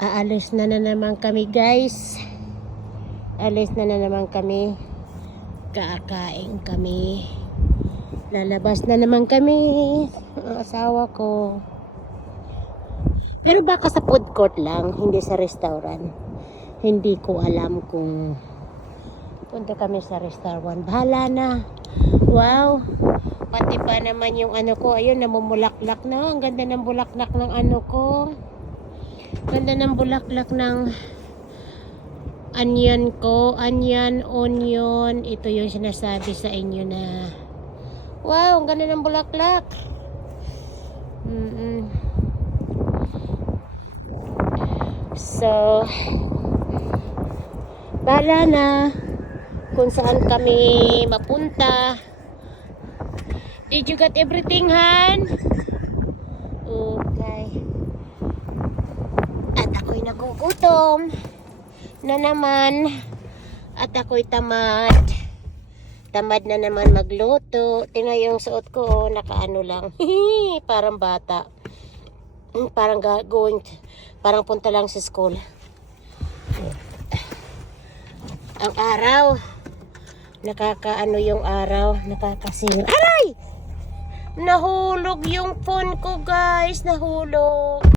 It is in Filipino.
Aalis na naman kami, guys. Alis na naman kami. Kakain kami. Lalabas na naman kami. Ang asawa ko. Pero baka sa food court lang, hindi sa restaurant. Hindi ko alam kung punta kami sa restaurant. Bahala na. Wow. Pati pa naman yung ano ko. Ayun, namumulaklak na. Ang ganda ng bulaklak ng ano ko. Ganda ng bulaklak ng onion ko. Onion. Ito yung sinasabi sa inyo na wow, ang ganda ng bulaklak. So, bahala na kung saan kami mapunta. Did you get everything, Han? Okay. At ako'y nagugutom na naman. At ako'y tamad. Tamad na naman magluto. Tingnan yung suot ko, nakaano lang. Parang bata. Parang parang punta lang sa school. Ang araw. Nakakaano yung araw. Nakakasira. Aray! Nahulog yung phone ko, guys. Nahulog.